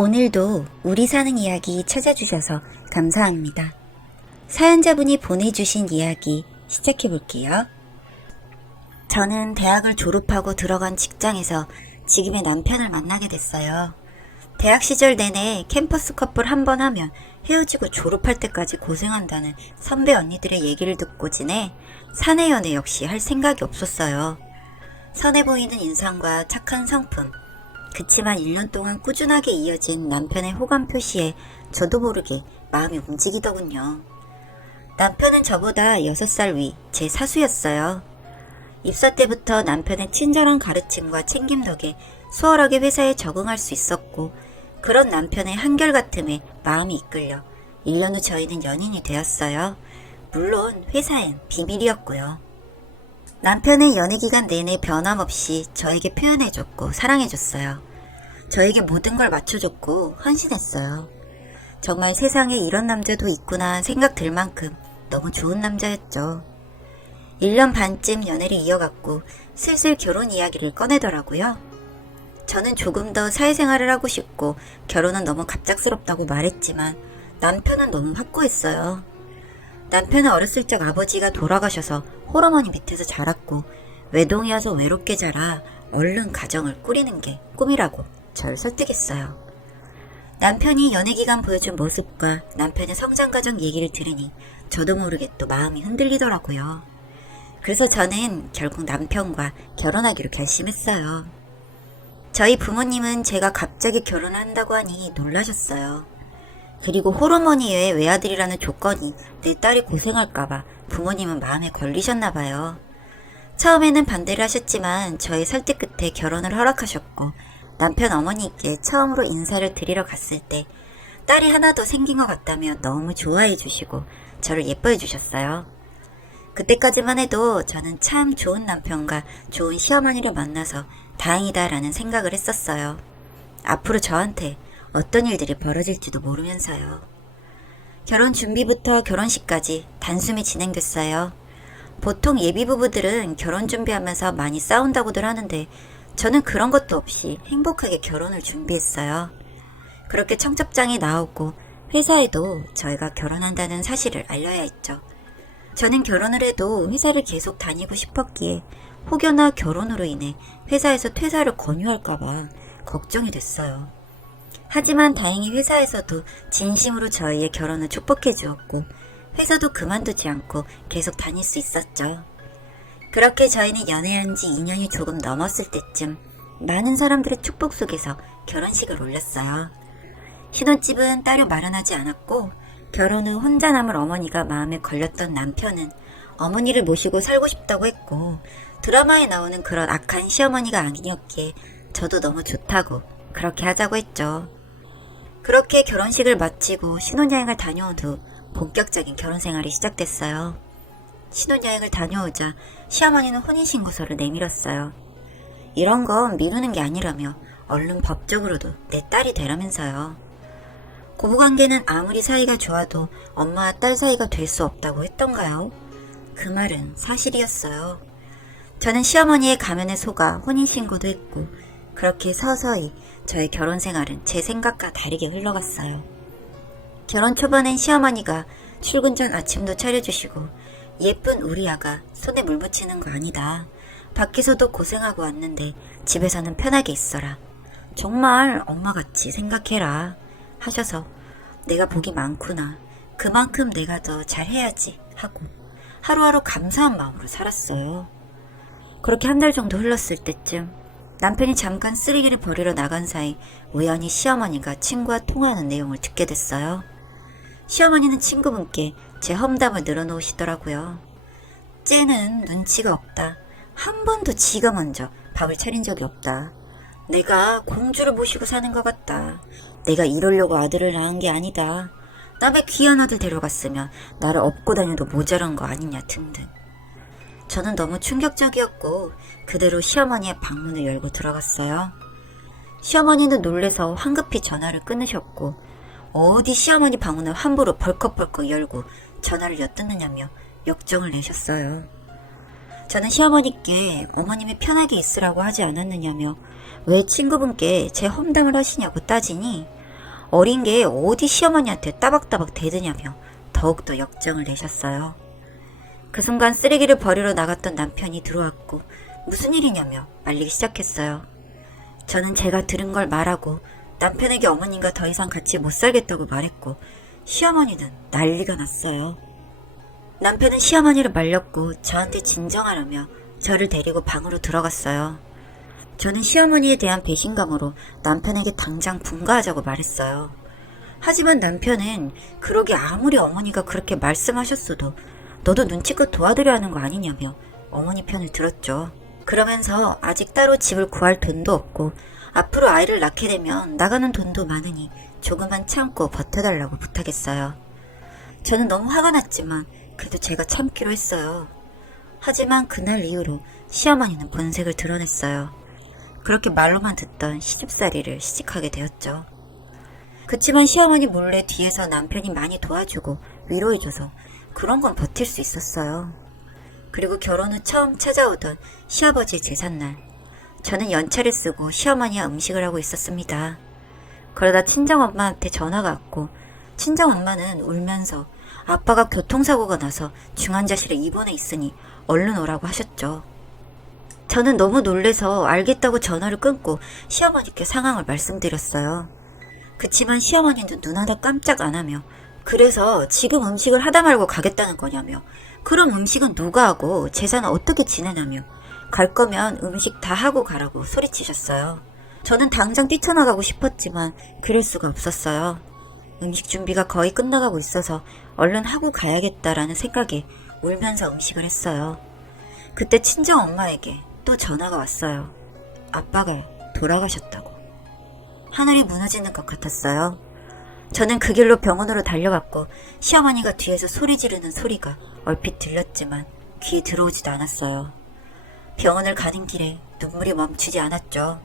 오늘도 우리 사는 이야기 찾아주셔서 감사합니다. 사연자분이 보내주신 이야기 시작해볼게요. 저는 대학을 졸업하고 들어간 직장에서 지금의 남편을 만나게 됐어요. 대학 시절 내내 캠퍼스 커플 한 번 하면 헤어지고 졸업할 때까지 고생한다는 선배 언니들의 얘기를 듣고 지내 사내 연애 역시 할 생각이 없었어요. 선해 보이는 인상과 착한 성품, 그치만 1년 동안 꾸준하게 이어진 남편의 호감 표시에 저도 모르게 마음이 움직이더군요. 남편은 저보다 6살 위 제 사수였어요. 입사 때부터 남편의 친절한 가르침과 챙김 덕에 수월하게 회사에 적응할 수 있었고, 그런 남편의 한결같음에 마음이 이끌려 1년 후 저희는 연인이 되었어요. 물론 회사엔 비밀이었고요. 남편의 연애기간 내내 변함없이 저에게 표현해줬고 사랑해줬어요. 저에게 모든 걸 맞춰줬고 헌신했어요. 정말 세상에 이런 남자도 있구나 생각 들 만큼 너무 좋은 남자였죠. 1년 반쯤 연애를 이어갔고 슬슬 결혼 이야기를 꺼내더라고요. 저는 조금 더 사회생활을 하고 싶고 결혼은 너무 갑작스럽다고 말했지만 남편은 너무 확고했어요. 남편은 어렸을 적 아버지가 돌아가셔서 홀어머니 밑에서 자랐고 외동이어서 외롭게 자라 얼른 가정을 꾸리는 게 꿈이라고 절 설득했어요. 남편이 연애기간 보여준 모습과 남편의 성장과정 얘기를 들으니 저도 모르게 또 마음이 흔들리더라고요. 그래서 저는 결국 남편과 결혼하기로 결심했어요. 저희 부모님은 제가 갑자기 결혼을 한다고 하니 놀라셨어요. 그리고 홀어머니의 외아들이라는 조건이 내 딸이 고생할까봐 부모님은 마음에 걸리셨나봐요. 처음에는 반대를 하셨지만 저의 설득 끝에 결혼을 허락하셨고, 남편 어머니께 처음으로 인사를 드리러 갔을 때 딸이 하나 더 생긴 것 같다며 너무 좋아해 주시고 저를 예뻐해 주셨어요. 그때까지만 해도 저는 참 좋은 남편과 좋은 시어머니를 만나서 다행이다라는 생각을 했었어요. 앞으로 저한테 어떤 일들이 벌어질지도 모르면서요. 결혼 준비부터 결혼식까지 단숨에 진행됐어요. 보통 예비부부들은 결혼 준비하면서 많이 싸운다고들 하는데 저는 그런 것도 없이 행복하게 결혼을 준비했어요. 그렇게 청첩장이 나오고 회사에도 저희가 결혼한다는 사실을 알려야 했죠. 저는 결혼을 해도 회사를 계속 다니고 싶었기에 혹여나 결혼으로 인해 회사에서 퇴사를 권유할까봐 걱정이 됐어요. 하지만 다행히 회사에서도 진심으로 저희의 결혼을 축복해 주었고 회사도 그만두지 않고 계속 다닐 수 있었죠. 그렇게 저희는 연애한 지 2년이 조금 넘었을 때쯤 많은 사람들의 축복 속에서 결혼식을 올렸어요. 신혼집은 따로 마련하지 않았고 결혼 후 혼자 남을 어머니가 마음에 걸렸던 남편은 어머니를 모시고 살고 싶다고 했고 드라마에 나오는 그런 악한 시어머니가 아니었기에 저도 너무 좋다고 그렇게 하자고 했죠. 그렇게 결혼식을 마치고 신혼여행을 다녀온 후 본격적인 결혼생활이 시작됐어요. 신혼여행을 다녀오자 시어머니는 혼인신고서를 내밀었어요. 이런 건 미루는 게 아니라며 얼른 법적으로도 내 딸이 되라면서요. 고부관계는 아무리 사이가 좋아도 엄마와 딸 사이가 될 수 없다고 했던가요? 그 말은 사실이었어요. 저는 시어머니의 가면에 속아 혼인신고도 했고 그렇게 서서히 저의 결혼 생활은 제 생각과 다르게 흘러갔어요. 결혼 초반엔 시어머니가 출근 전 아침도 차려주시고 예쁜 우리 아가 손에 물 묻히는 거 아니다. 밖에서도 고생하고 왔는데 집에서는 편하게 있어라. 정말 엄마같이 생각해라 하셔서 내가 복이 많구나. 그만큼 내가 더 잘해야지 하고 하루하루 감사한 마음으로 살았어요. 그렇게 한 달 정도 흘렀을 때쯤 남편이 잠깐 쓰레기를 버리러 나간 사이 우연히 시어머니가 친구와 통화하는 내용을 듣게 됐어요. 시어머니는 친구분께 제 험담을 늘어놓으시더라고요. 쟤는 눈치가 없다. 한 번도 지가 먼저 밥을 차린 적이 없다. 내가 공주를 모시고 사는 것 같다. 내가 이러려고 아들을 낳은 게 아니다. 남의 귀한 아들 데려갔으면 나를 업고 다녀도 모자란 거 아니냐 등등. 저는 너무 충격적이었고 그대로 시어머니의 방문을 열고 들어갔어요. 시어머니는 놀래서 황급히 전화를 끊으셨고 어디 시어머니 방문을 함부로 벌컥벌컥 열고 전화를 엿듣느냐며 역정을 내셨어요. 저는 시어머니께 어머님이 편하게 있으라고 하지 않았느냐며 왜 친구분께 제 험담을 하시냐고 따지니 어린 게 어디 시어머니한테 따박따박 대드냐며 더욱더 역정을 내셨어요. 그 순간 쓰레기를 버리러 나갔던 남편이 들어왔고 무슨 일이냐며 말리기 시작했어요. 저는 제가 들은 걸 말하고 남편에게 어머님과 더 이상 같이 못 살겠다고 말했고 시어머니는 난리가 났어요. 남편은 시어머니를 말렸고 저한테 진정하라며 저를 데리고 방으로 들어갔어요. 저는 시어머니에 대한 배신감으로 남편에게 당장 분가하자고 말했어요. 하지만 남편은 그러게 아무리 어머니가 그렇게 말씀하셨어도 너도 눈치껏 도와드려 하는 거 아니냐며 어머니 편을 들었죠. 그러면서 아직 따로 집을 구할 돈도 없고 앞으로 아이를 낳게 되면 나가는 돈도 많으니 조금만 참고 버텨달라고 부탁했어요. 저는 너무 화가 났지만 그래도 제가 참기로 했어요. 하지만 그날 이후로 시어머니는 본색을 드러냈어요. 그렇게 말로만 듣던 시집살이를 시집하게 되었죠. 그치만 시어머니 몰래 뒤에서 남편이 많이 도와주고 위로해줘서 그런 건 버틸 수 있었어요. 그리고 결혼 후 처음 찾아오던 시아버지의 제삿날, 저는 연차를 쓰고 시어머니와 음식을 하고 있었습니다. 그러다 친정엄마한테 전화가 왔고 친정엄마는 울면서 아빠가 교통사고가 나서 중환자실에 입원해 있으니 얼른 오라고 하셨죠. 저는 너무 놀래서 알겠다고 전화를 끊고 시어머니께 상황을 말씀드렸어요. 그치만 시어머니도 눈 하나 깜짝 안 하며 그래서 지금 음식을 하다 말고 가겠다는 거냐며 그럼 음식은 누가 하고 제사는 어떻게 지내냐며 갈 거면 음식 다 하고 가라고 소리치셨어요. 저는 당장 뛰쳐나가고 싶었지만 그럴 수가 없었어요. 음식 준비가 거의 끝나가고 있어서 얼른 하고 가야겠다라는 생각에 울면서 음식을 했어요. 그때 친정엄마에게 또 전화가 왔어요. 아빠가 돌아가셨다고. 하늘이 무너지는 것 같았어요. 저는 그 길로 병원으로 달려갔고 시어머니가 뒤에서 소리 지르는 소리가 얼핏 들렸지만 귀에 들어오지도 않았어요. 병원을 가는 길에 눈물이 멈추지 않았죠.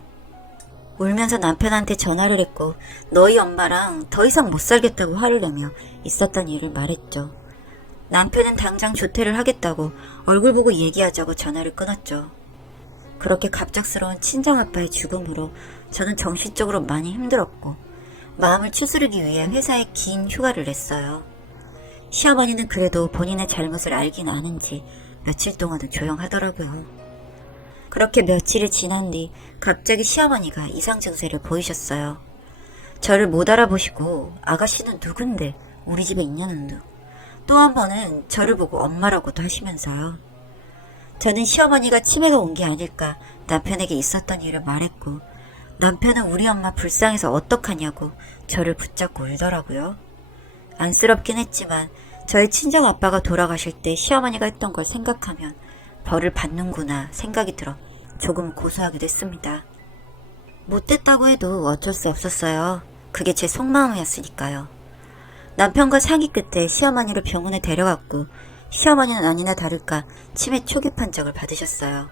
울면서 남편한테 전화를 했고 너희 엄마랑 더 이상 못 살겠다고 화를 내며 있었던 일을 말했죠. 남편은 당장 조퇴를 하겠다고 얼굴 보고 얘기하자고 전화를 끊었죠. 그렇게 갑작스러운 친정아빠의 죽음으로 저는 정신적으로 많이 힘들었고 마음을 추스르기 위해 회사에 긴 휴가를 냈어요. 시어머니는 그래도 본인의 잘못을 알긴 아는지 며칠 동안은 조용하더라고요. 그렇게 며칠이 지난 뒤 갑자기 시어머니가 이상 증세를 보이셨어요. 저를 못 알아보시고 아가씨는 누군데 우리 집에 있냐는 둥. 또 한 번은 저를 보고 엄마라고도 하시면서요. 저는 시어머니가 치매가 온 게 아닐까 남편에게 있었던 일을 말했고 남편은 우리 엄마 불쌍해서 어떡하냐고 저를 붙잡고 울더라고요. 안쓰럽긴 했지만 저희 친정아빠가 돌아가실 때 시어머니가 했던 걸 생각하면 벌을 받는구나 생각이 들어 조금 고소하기도 했습니다. 못됐다고 해도 어쩔 수 없었어요. 그게 제 속마음이었으니까요. 남편과 상의 끝에 시어머니를 병원에 데려갔고 시어머니는 아니나 다를까 치매 초기 판정을 받으셨어요.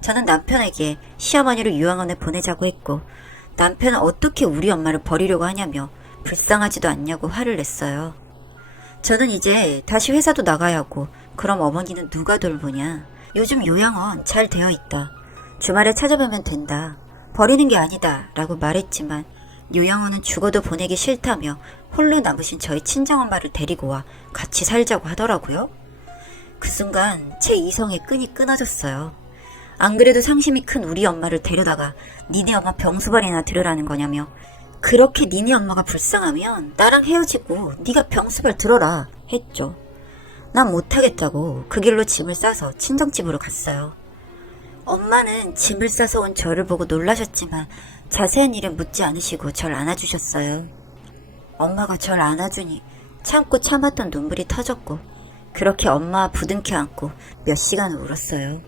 저는 남편에게 시어머니를 요양원에 보내자고 했고 남편은 어떻게 우리 엄마를 버리려고 하냐며 불쌍하지도 않냐고 화를 냈어요. 저는 이제 다시 회사도 나가야 하고 그럼 어머니는 누가 돌보냐. 요즘 요양원 잘 되어 있다. 주말에 찾아뵈면 된다. 버리는 게 아니다 라고 말했지만 요양원은 죽어도 보내기 싫다며 홀로 남으신 저희 친정엄마를 데리고 와 같이 살자고 하더라고요. 그 순간 제 이성의 끈이 끊어졌어요. 안 그래도 상심이 큰 우리 엄마를 데려다가 니네 엄마 병수발이나 들으라는 거냐며 그렇게 니네 엄마가 불쌍하면 나랑 헤어지고 네가 병수발 들어라 했죠. 난 못하겠다고 그 길로 짐을 싸서 친정집으로 갔어요. 엄마는 짐을 싸서 온 저를 보고 놀라셨지만 자세한 일은 묻지 않으시고 절 안아주셨어요. 엄마가 절 안아주니 참고 참았던 눈물이 터졌고 그렇게 엄마와 부둥켜 안고 몇 시간을 울었어요.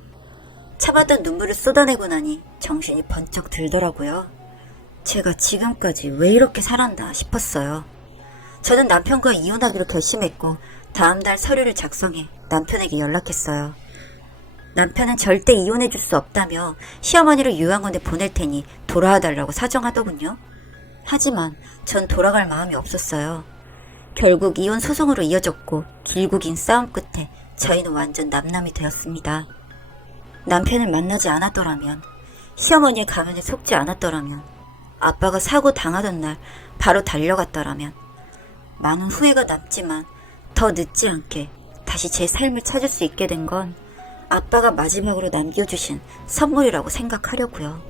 참았던 눈물을 쏟아내고 나니 정신이 번쩍 들더라고요. 제가 지금까지 왜 이렇게 살았나 싶었어요. 저는 남편과 이혼하기로 결심했고 다음날 서류를 작성해 남편에게 연락했어요. 남편은 절대 이혼해줄 수 없다며 시어머니를 요양원에 보낼 테니 돌아와달라고 사정하더군요. 하지만 전 돌아갈 마음이 없었어요. 결국 이혼 소송으로 이어졌고 길고 긴 싸움 끝에 저희는 완전 남남이 되었습니다. 남편을 만나지 않았더라면, 시어머니의 가면에 속지 않았더라면 아빠가 사고 당하던 날 바로 달려갔더라면 많은 후회가 남지만 더 늦지 않게 다시 제 삶을 찾을 수 있게 된 건 아빠가 마지막으로 남겨주신 선물이라고 생각하려고요.